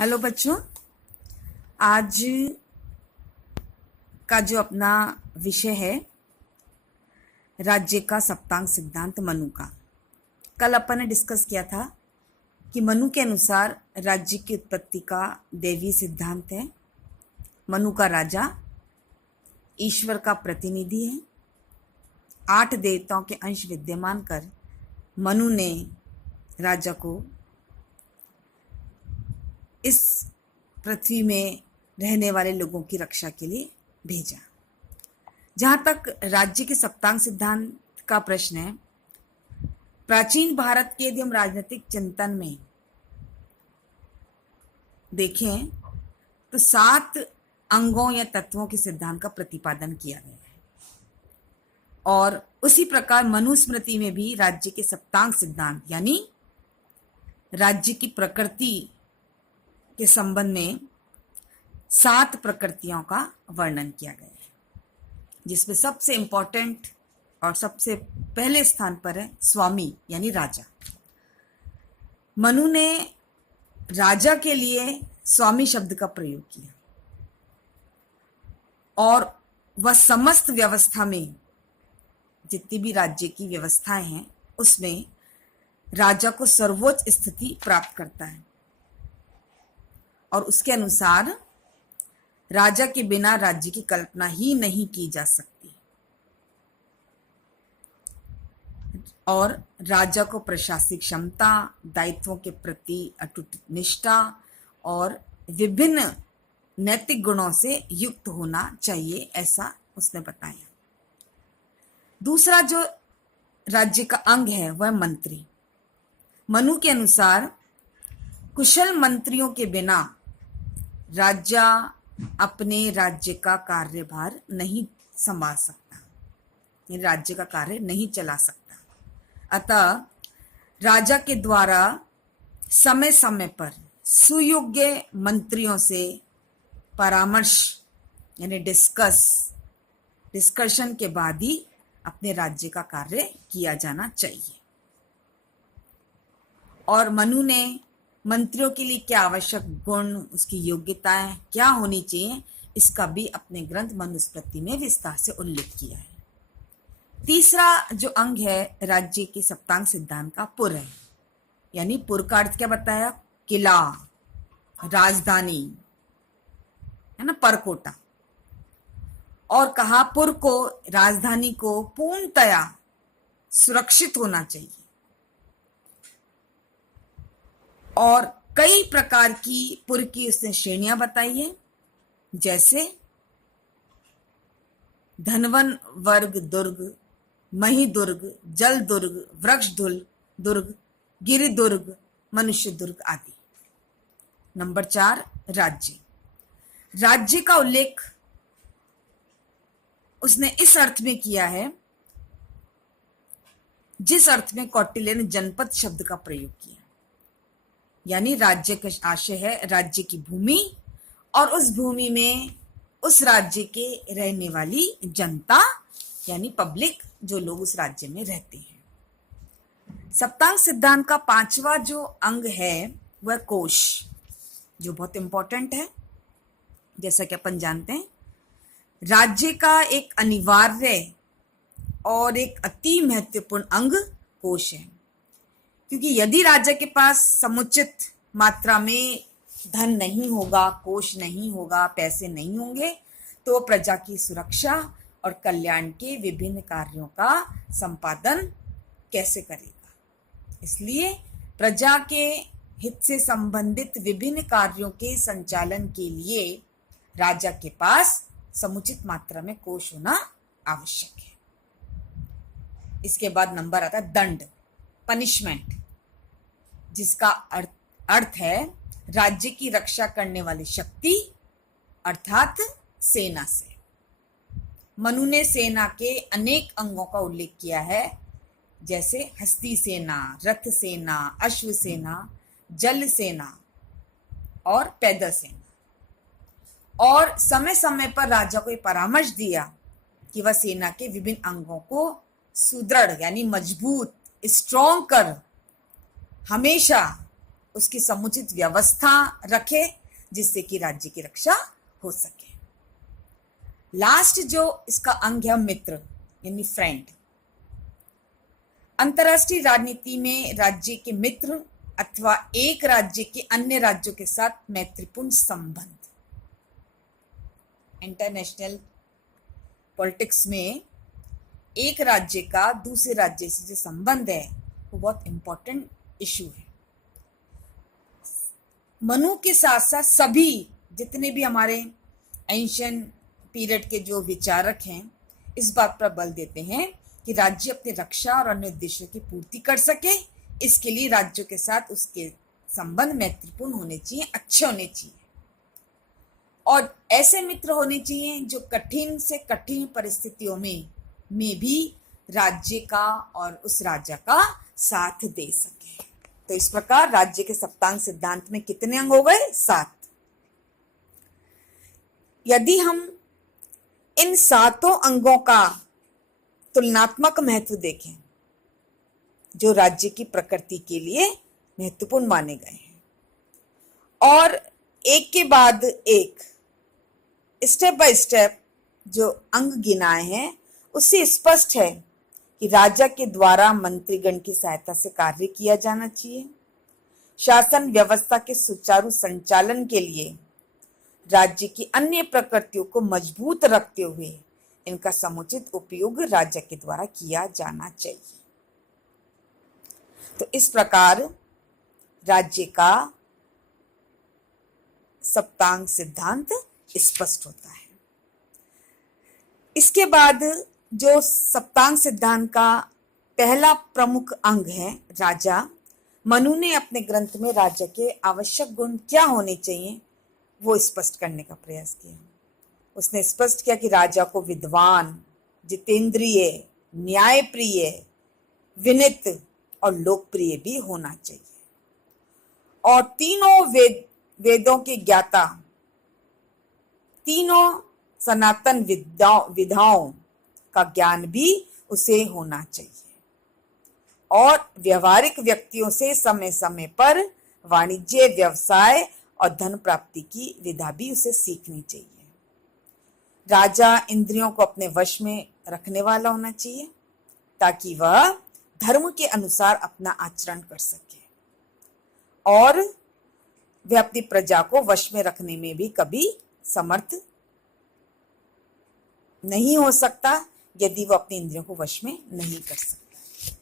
Hello बच्चों, आज का जो अपना विषय है राज्य का सप्तांग सिद्धांत मनु का। कल अपन ने डिस्कस किया था कि मनु के अनुसार राज्य की उत्पत्ति का दैवीय सिद्धांत है। मनु का राजा ईश्वर का प्रतिनिधि है। 8 देवताओं के अंश विद्यमान कर मनु ने राजा को इस पृथ्वी में रहने वाले लोगों की रक्षा के लिए भेजा। जहां तक राज्य के सप्तांग सिद्धांत का प्रश्न है, प्राचीन भारत के यदि हम राजनीतिक चिंतन में देखें तो 7 अंगों या तत्वों के सिद्धांत का प्रतिपादन किया गया है और उसी प्रकार मनुस्मृति में भी राज्य के सप्तांग सिद्धांत यानी राज्य की प्रकृति के संबंध में 7 प्रकृतियों का वर्णन किया गया है, जिसमें सबसे इंपॉर्टेंट और सबसे पहले स्थान पर है स्वामी यानी राजा। मनु ने राजा के लिए स्वामी शब्द का प्रयोग किया और वह समस्त व्यवस्था में जितनी भी राज्य की व्यवस्थाएं हैं उसमें राजा को सर्वोच्च स्थिति प्राप्त करता है और उसके अनुसार राजा के बिना राज्य की कल्पना ही नहीं की जा सकती और राजा को प्रशासनिक क्षमता, दायित्वों के प्रति अटूट निष्ठा और विभिन्न नैतिक गुणों से युक्त होना चाहिए, ऐसा उसने बताया। दूसरा जो राज्य का अंग है वह मंत्री। मनु के अनुसार कुशल मंत्रियों के बिना राजा अपने राज्य का कार्यभार नहीं संभाल सकता, राज्य का कार्य नहीं चला सकता। अतः राजा के द्वारा समय समय पर सुयोग्य मंत्रियों से परामर्श यानी डिस्कशन के बाद ही अपने राज्य का कार्य किया जाना चाहिए। और मनु ने मंत्रियों के लिए क्या आवश्यक गुण, उसकी योग्यताएं क्या होनी चाहिए, इसका भी अपने ग्रंथ मनुस्मृति में विस्तार से उल्लेख किया है। तीसरा जो अंग है राज्य के सप्तांग सिद्धांत का पुर है, यानी पुर का अर्थ क्या बताया? किला, राजधानी है ना, परकोटा। और कहा पुर को, राजधानी को पूर्णतया सुरक्षित होना चाहिए और कई प्रकार की पुर की उसने श्रेणियां बताई है, जैसे धनवन वर्ग दुर्ग, मही दुर्ग, जल दुर्ग, वृक्ष दुर्ग, गिरि दुर्ग, मनुष्य दुर्ग आदि। नंबर 4 राज्य का उल्लेख उसने इस अर्थ में किया है जिस अर्थ में कौटिल्य ने जनपद शब्द का प्रयोग किया, यानी राज्य का आशय है राज्य की भूमि और उस भूमि में उस राज्य के रहने वाली जनता यानी पब्लिक, जो लोग उस राज्य में रहते हैं। सप्तांग सिद्धांत का 5वां जो अंग है वह कोश, जो बहुत इंपॉर्टेंट है। जैसा कि अपन जानते हैं, राज्य का एक अनिवार्य और एक अति महत्वपूर्ण अंग कोश है, क्योंकि यदि राजा के पास समुचित मात्रा में धन नहीं होगा, कोष नहीं होगा, पैसे नहीं होंगे, तो प्रजा की सुरक्षा और कल्याण के विभिन्न कार्यों का संपादन कैसे करेगा। इसलिए प्रजा के हित से संबंधित विभिन्न कार्यों के संचालन के लिए राजा के पास समुचित मात्रा में कोष होना आवश्यक है। इसके बाद नंबर आता है दंड, पनिशमेंट, जिसका अर्थ है राज्य की रक्षा करने वाली शक्ति अर्थात सेना से। मनु ने सेना के अनेक अंगों का उल्लेख किया है, जैसे हस्ती सेना, रथ सेना, अश्व सेना, जल सेना और पैदल सेना। और समय समय पर राजा को परामर्श दिया कि वह सेना के विभिन्न अंगों को सुदृढ़ यानी मजबूत, स्ट्रॉन्ग कर हमेशा उसकी समुचित व्यवस्था रखे जिससे कि राज्य की रक्षा हो सके। लास्ट जो इसका अंग है मित्र यानी फ्रेंड। अंतरराष्ट्रीय राजनीति में राज्य के मित्र अथवा एक राज्य के अन्य राज्यों के साथ मैत्रीपूर्ण संबंध। इंटरनेशनल पॉलिटिक्स में एक राज्य का दूसरे राज्य से जो संबंध है वो बहुत इंपॉर्टेंट इशू है। मनु के साथ साथ सभी जितने भी हमारे एंशिएंट पीरियड के जो विचारक हैं इस बात पर बल देते हैं कि राज्य अपनी रक्षा और अन्य उद्देश्यों की पूर्ति कर सके, इसके लिए राज्यों के साथ उसके संबंध मैत्रीपूर्ण होने चाहिए, अच्छे होने चाहिए और ऐसे मित्र होने चाहिए जो कठिन से कठिन परिस्थितियों में भी राज्य का और उस राजा का साथ दे सके। तो इस प्रकार राज्य के सप्तांग सिद्धांत में कितने अंग हो गए? 7। यदि हम इन 7 अंगों का तुलनात्मक महत्व देखें जो राज्य की प्रकृति के लिए महत्वपूर्ण माने गए हैं और एक के बाद एक स्टेप बाय स्टेप जो अंग गिनाए हैं उससे स्पष्ट है कि राजा के द्वारा मंत्रीगण की सहायता से कार्य किया जाना चाहिए। शासन व्यवस्था के सुचारू संचालन के लिए राज्य की अन्य प्रकृतियों को मजबूत रखते हुए इनका समुचित उपयोग राजा के द्वारा किया जाना चाहिए। तो इस प्रकार राज्य का सप्तांग सिद्धांत स्पष्ट होता है। इसके बाद जो सप्तांग सिद्धांत का पहला प्रमुख अंग है राजा, मनु ने अपने ग्रंथ में राजा के आवश्यक गुण क्या होने चाहिए वो स्पष्ट करने का प्रयास किया। उसने स्पष्ट किया कि राजा को विद्वान, जितेंद्रिय, न्यायप्रिय, विनित और लोकप्रिय भी होना चाहिए और तीनों वेदों के ज्ञाता, तीनों सनातन विधाओं का ज्ञान भी उसे होना चाहिए और व्यवहारिक व्यक्तियों से समय समय पर वाणिज्य, व्यवसाय और धन प्राप्ति की विधा भी उसे सीखनी चाहिए। राजा इंद्रियों को अपने वश में रखने वाला होना चाहिए ताकि वह धर्म के अनुसार अपना आचरण कर सके और वह अपनी प्रजा को वश में रखने में भी कभी समर्थ नहीं हो सकता यदि वह अपने इंद्रियों को वश में नहीं कर सकता।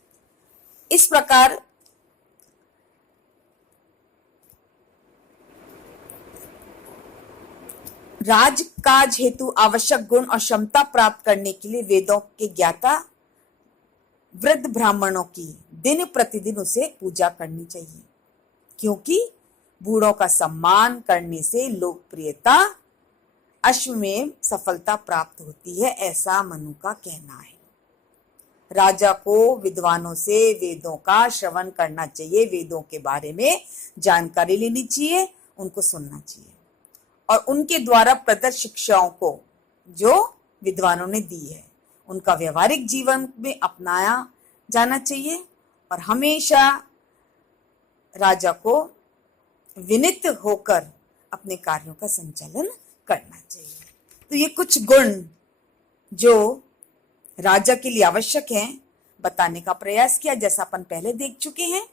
इस प्रकार राजकाज हेतु आवश्यक गुण और क्षमता प्राप्त करने के लिए वेदों के ज्ञाता वृद्ध ब्राह्मणों की दिन प्रतिदिन उसे पूजा करनी चाहिए क्योंकि बूढ़ों का सम्मान करने से लोकप्रियता, अश्वमेध सफलता प्राप्त होती है, ऐसा मनु का कहना है। राजा को विद्वानों से वेदों का श्रवण करना चाहिए, वेदों के बारे में जानकारी लेनी चाहिए, उनको सुनना चाहिए और उनके द्वारा प्रदत्त शिक्षाओं को जो विद्वानों ने दी है उनका व्यवहारिक जीवन में अपनाया जाना चाहिए और हमेशा राजा को विनित होकर अपने कार्यों का संचालन करना चाहिए। तो ये कुछ गुण जो राजा के लिए आवश्यक हैं बताने का प्रयास किया। जैसा अपन पहले देख चुके हैं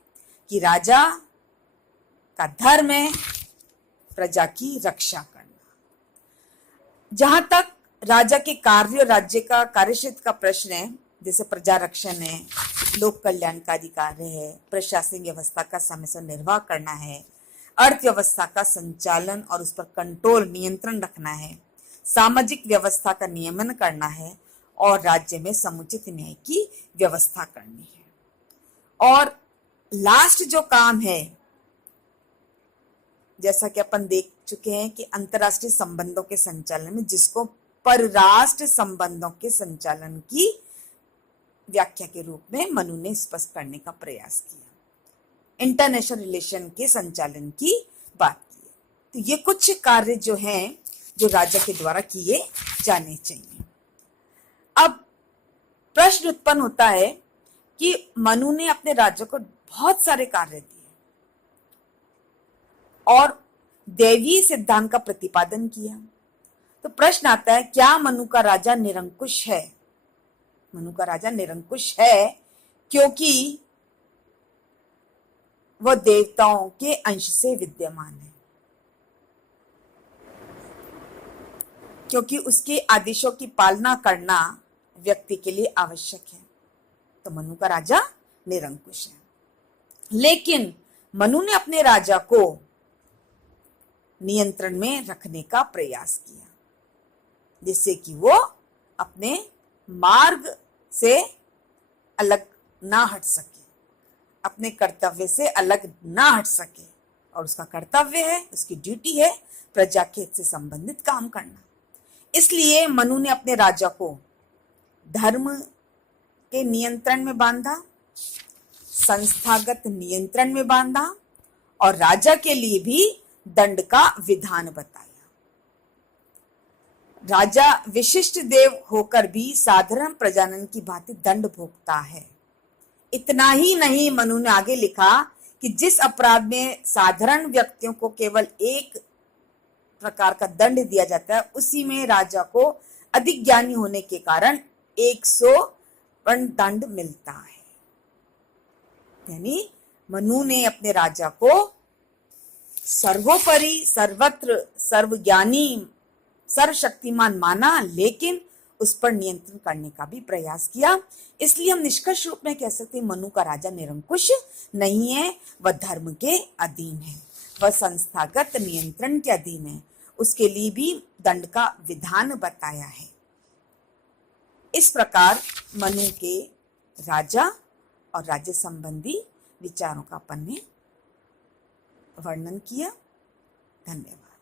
कि राजा का धर्म है प्रजा की रक्षा करना। जहां तक राजा के कार्य और राज्य का कार्यक्षेत्र का प्रश्न है, जैसे प्रजा रक्षण है, लोक कल्याणकारी कार्य है, प्रशासनिक व्यवस्था का समय से निर्वाह करना है, अर्थव्यवस्था का संचालन और उस पर कंट्रोल नियंत्रण रखना है, सामाजिक व्यवस्था का नियमन करना है और राज्य में समुचित न्याय की व्यवस्था करनी है। और लास्ट जो काम है, जैसा कि अपन देख चुके हैं कि अंतरराष्ट्रीय संबंधों के संचालन में, जिसको परराष्ट्र संबंधों के संचालन की व्याख्या के रूप में मनु ने स्पष्ट करने का प्रयास किया, इंटरनेशनल रिलेशन के संचालन की बात की। तो ये कुछ कार्य जो हैं जो राजा के द्वारा किए जाने चाहिए। अब प्रश्न उत्पन्न होता है कि मनु ने अपने राज्य को बहुत सारे कार्य दिए, और दैवीय सिद्धांत का प्रतिपादन किया। तो प्रश्न आता है, क्या मनु का राजा निरंकुश है? मनु का राजा निरंकुश है क्योंकि वह देवताओं के अंश से विद्यमान है, क्योंकि उसके आदेशों की पालना करना व्यक्ति के लिए आवश्यक है। तो मनु का राजा निरंकुश है। लेकिन मनु ने अपने राजा को नियंत्रण में रखने का प्रयास किया, जिससे कि वो अपने मार्ग से अलग ना हट सके, अपने कर्तव्य से अलग ना हट सके। और उसका कर्तव्य है, उसकी ड्यूटी है प्रजा के हित से संबंधित काम करना। इसलिए मनु ने अपने राजा को धर्म के नियंत्रण में बांधा, संस्थागत नियंत्रण में बांधा और राजा के लिए भी दंड का विधान बताया। राजा विशिष्ट देव होकर भी साधारण प्रजाजन की भांति दंड भोगता है। इतना ही नहीं, मनु ने आगे लिखा कि जिस अपराध में साधारण व्यक्तियों को केवल एक प्रकार का दंड दिया जाता है, उसी में राजा को अधिक ज्ञानी होने के कारण 100 दंड मिलता है। यानी मनु ने अपने राजा को सर्वोपरि, सर्वत्र, सर्वज्ञानी, सर्वशक्तिमान माना, लेकिन उस पर नियंत्रण करने का भी प्रयास किया। इसलिए हम निष्कर्ष रूप में कह सकते हैं, मनु का राजा निरंकुश नहीं है, वह धर्म के अधीन है, वह संस्थागत नियंत्रण के अधीन है। उसके लिए भी दंड का विधान बताया है। इस प्रकार मनु के राजा और राज्य संबंधी विचारों का अपन ने वर्णन किया। धन्यवाद।